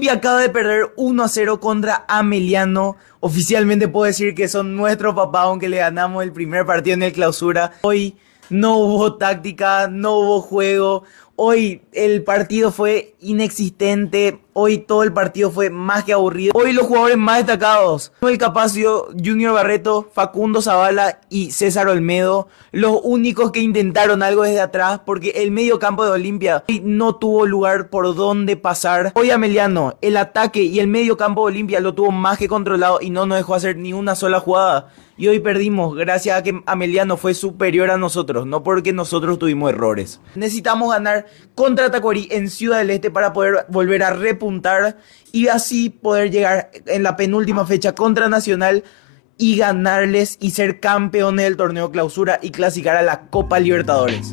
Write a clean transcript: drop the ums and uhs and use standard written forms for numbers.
Olimpia acaba de perder 1-0 contra Ameliano. Oficialmente puedo decir que son nuestros papás, aunque le ganamos el primer partido en el clausura. Hoy no hubo táctica, no hubo juego. Hoy el partido fue inexistente. Hoy todo el partido fue más que aburrido. Hoy los jugadores más destacados: Manuel Capacio, Junior Barreto, Facundo Zavala y César Olmedo. Los únicos que intentaron algo desde atrás, porque el medio campo de Olimpia hoy no tuvo lugar por donde pasar. Hoy Ameliano, el ataque y el medio campo de Olimpia lo tuvo más que controlado y no nos dejó hacer ni una sola jugada. Y hoy perdimos gracias a que Ameliano fue superior a nosotros, no porque nosotros tuvimos errores. Necesitamos ganar contra Tacuarí en Ciudad del Este para poder volver a repuntar y así poder llegar en la penúltima fecha contra Nacional y ganarles y ser campeones del torneo clausura y clasificar a la Copa Libertadores.